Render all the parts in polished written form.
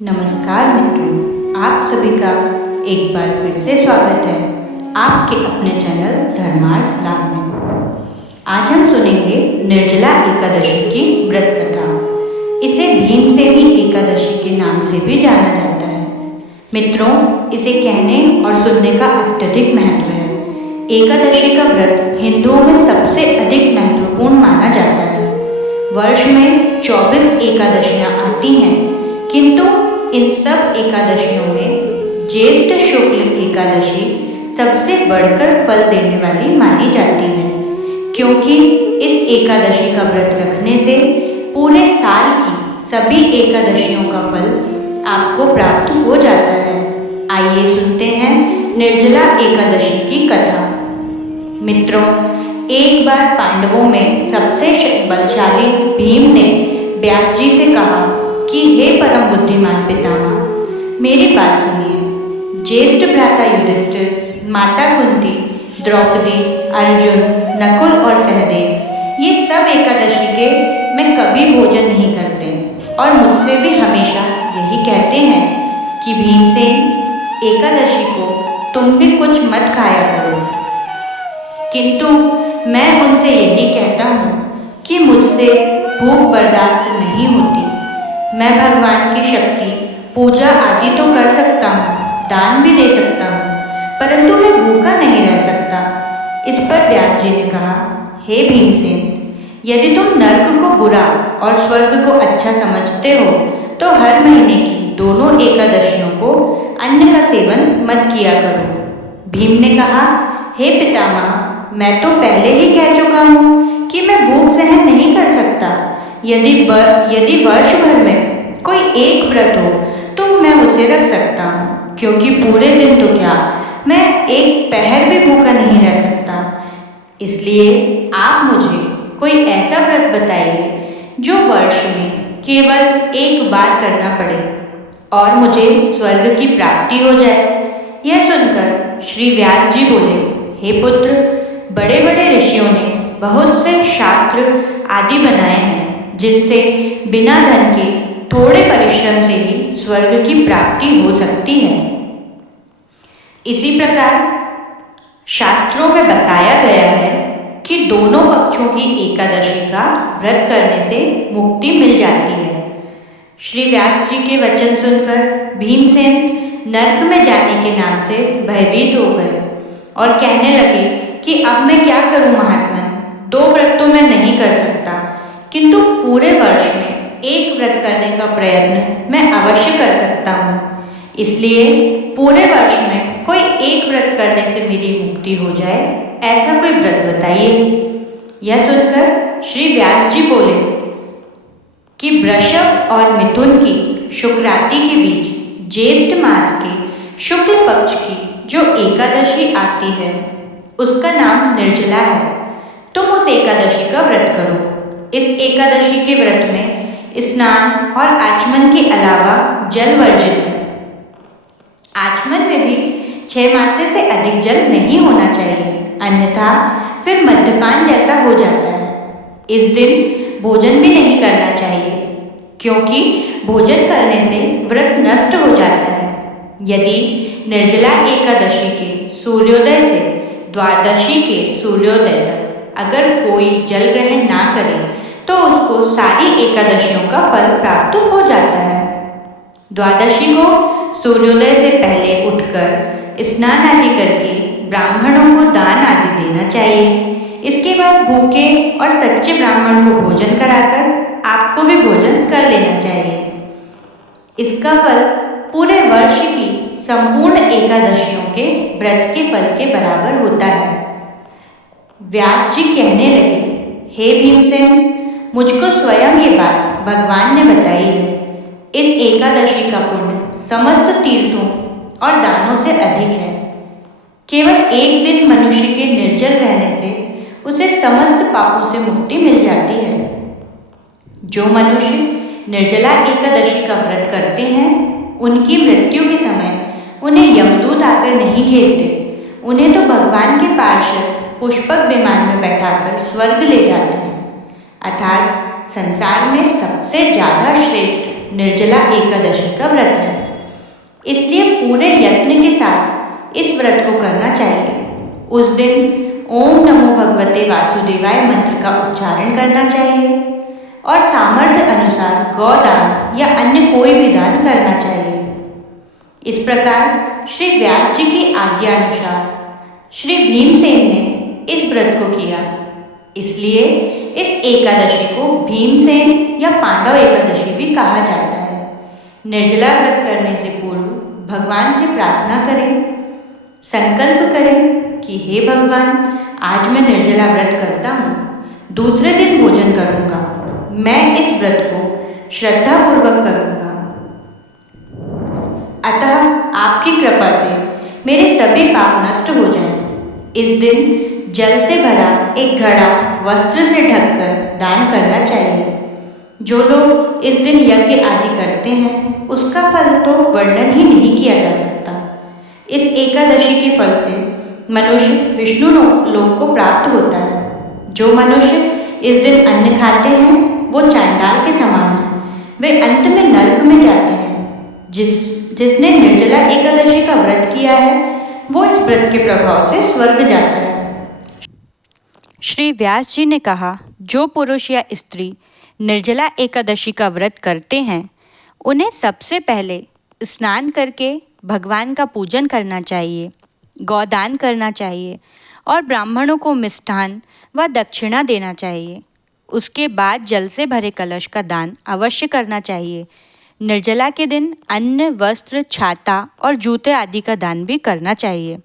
नमस्कार मित्रों, आप सभी का एक बार फिर से स्वागत है आपके अपने चैनल धर्मार्थ लाभ में। आज हम सुनेंगे निर्जला एकादशी की व्रत कथा। इसे भीमसेनी एकादशी के नाम से भी जाना जाता है। मित्रों, इसे कहने और सुनने का अत्यधिक महत्व है। एकादशी का व्रत हिंदुओं में सबसे अधिक महत्वपूर्ण माना जाता है। वर्ष में 24 एकादशियाँ आती हैं, किंतु इन सब एकादशियों में ज्येष्ठ शुक्ल एकादशी सबसे बढ़कर फल देने वाली मानी जाती है, क्योंकि इस एकादशी का व्रत रखने से पूरे साल की सभी एकादशियों का फल आपको प्राप्त हो जाता है। आइए सुनते हैं निर्जला एकादशी की कथा। मित्रों, एक बार पांडवों में सबसे बलशाली भीम ने व्यास जी से कहा कि हे परम बुद्धिमान पितामह, मेरी बात सुनिए। ज्येष्ठ भ्राता युधिष्ठिर, माता कुंती, द्रौपदी, अर्जुन, नकुल और सहदेव ये सब एकादशी के में कभी भोजन नहीं करते और मुझसे भी हमेशा यही कहते हैं कि भीमसेन, एकादशी को तुम भी कुछ मत खाया करो। किंतु मैं उनसे यही कहता हूँ कि मुझसे भूख बर्दाश्त नहीं होती। मैं भगवान की शक्ति, पूजा आदि तो कर सकता हूँ, दान भी दे सकता हूँ, परंतु मैं भूखा नहीं रह सकता। इस पर व्यास जी ने कहा, हे भीमसेन, यदि तुम नर्क को बुरा और स्वर्ग को अच्छा समझते हो तो हर महीने की दोनों एकादशियों को अन्न का सेवन मत किया करो। भीम ने कहा, हे पितामह, मैं तो पहले ही कह चुका हूँ कि मैं भूख सहन नहीं कर सकता। यदि वर्ष भर में कोई एक व्रत हो तो मैं उसे रख सकता हूँ, क्योंकि पूरे दिन तो क्या, मैं एक पहर भी भूखा नहीं रह सकता। इसलिए आप मुझे कोई ऐसा व्रत बताइए जो वर्ष में केवल एक बार करना पड़े और मुझे स्वर्ग की प्राप्ति हो जाए। यह सुनकर श्री व्यास जी बोले, हे पुत्र, बड़े बड़े ऋषियों ने बहुत से शास्त्र आदि बनाए हैं जिनसे बिना धन के थोड़े परिश्रम से ही स्वर्ग की प्राप्ति हो सकती है। इसी प्रकार शास्त्रों में बताया गया है कि दोनों पक्षों की एकादशी का व्रत करने से मुक्ति मिल जाती है। श्री व्यास जी के वचन सुनकर भीमसेन नरक में जाने के नाम से भयभीत हो गए और कहने लगे कि अब मैं क्या करूं महात्मन, 2 व्रत तो मैं नहीं कर सकता, किंतु पूरे वर्ष में एक व्रत करने का प्रयत्न मैं अवश्य कर सकता हूँ। इसलिए पूरे वर्ष में कोई एक व्रत करने से मेरी मुक्ति हो जाए, ऐसा कोई व्रत बताइए। यह सुनकर श्री व्यास जी बोले कि वृषभ और मिथुन की शुक्राति के बीच ज्येष्ठ मास के शुक्ल पक्ष की जो एकादशी आती है उसका नाम निर्जला है। तुम उस एकादशी का व्रत करो। इस एकादशी के व्रत में स्नान और आचमन के अलावा जल वर्जित है। आचमन में भी 6 मासे से अधिक जल नहीं होना चाहिए, अन्यथा फिर मद्यपान जैसा हो जाता है। इस दिन भोजन भी नहीं करना चाहिए, क्योंकि भोजन करने से व्रत नष्ट हो जाता है। यदि निर्जला एकादशी के सूर्योदय से द्वादशी के सूर्योदय तक अगर कोई जल ग्रहण ना करे तो उसको सारी एकादशियों का फल प्राप्त हो जाता है। द्वादशी को सूर्योदय से पहले उठकर स्नान आदि करके ब्राह्मणों को दान आदि देना चाहिए। इसके बाद भूखे और सच्चे ब्राह्मण को भोजन कराकर आपको भी भोजन कर लेना चाहिए। इसका फल पूरे वर्ष की संपूर्ण एकादशियों के व्रत के फल के बराबर होता है। व्यास जी कहने लगे, हे भीमसेन, मुझको स्वयं ये बात भगवान ने बताई है। इस एकादशी का पुण्य समस्त तीर्थों और दानों से अधिक है। केवल एक दिन मनुष्य के निर्जल रहने से उसे समस्त पापों से मुक्ति मिल जाती है। जो मनुष्य निर्जला एकादशी का व्रत करते हैं, उनकी मृत्यु के समय उन्हें यमदूत आकर नहीं घेरते। उन्हें तो भगवान के पार्षद पुष्पक विमान में बैठाकर स्वर्ग ले जाते हैं, अर्थात संसार में सबसे ज़्यादा श्रेष्ठ निर्जला एकादशी का व्रत है। इसलिए पूरे यत्न के साथ इस व्रत को करना चाहिए। उस दिन ओम नमो भगवते वासुदेवाय मंत्र का उच्चारण करना चाहिए और सामर्थ्य अनुसार गौदान या अन्य कोई भी दान करना चाहिए। इस प्रकार श्री व्यास जी की आज्ञा अनुसार श्री भीमसेन ने इस व्रत को किया। इसलिए इस एकादशी को भीमसेन या पांडव एकादशी भी कहा जाता है। निर्जला व्रत करने से पूर्व भगवान से प्रार्थना करें, संकल्प करें कि हे भगवान, आज मैं निर्जला व्रत करता हूँ, दूसरे दिन भोजन करूँगा। मैं इस व्रत को श्रद्धापूर्वक करूँगा। अतः आपकी कृपा से मेरे सभी पाप नष्ट हो जाएं। इस दिन जल से भरा एक घड़ा वस्त्र से ढककर दान करना चाहिए। जो लोग इस दिन यज्ञ आदि करते हैं उसका फल तो वर्णन ही नहीं किया जा सकता। इस एकादशी के फल से मनुष्य विष्णु लोक को प्राप्त होता है। जो मनुष्य इस दिन अन्न खाते हैं वो चांडाल के समान है, वे अंत में नरक में जाते हैं। जिसने निर्जला एकादशी का व्रत किया है वो इस व्रत के प्रभाव से स्वर्ग जाता है। श्री व्यास जी ने कहा, जो पुरुष या स्त्री निर्जला एकादशी का व्रत करते हैं उन्हें सबसे पहले स्नान करके भगवान का पूजन करना चाहिए, गौदान करना चाहिए और ब्राह्मणों को मिष्ठान व दक्षिणा देना चाहिए। उसके बाद जल से भरे कलश का दान अवश्य करना चाहिए। निर्जला के दिन अन्न, वस्त्र, छाता और जूते आदि का दान भी करना चाहिए।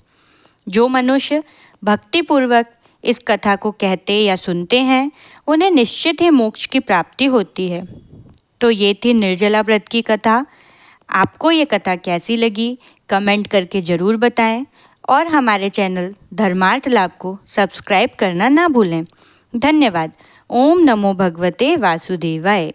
जो मनुष्य भक्तिपूर्वक इस कथा को कहते या सुनते हैं उन्हें निश्चित ही मोक्ष की प्राप्ति होती है। तो ये थी निर्जला व्रत की कथा। आपको ये कथा कैसी लगी कमेंट करके ज़रूर बताएं और हमारे चैनल धर्मार्थ लाभ को सब्सक्राइब करना ना भूलें। धन्यवाद। ओम नमो भगवते वासुदेवाय।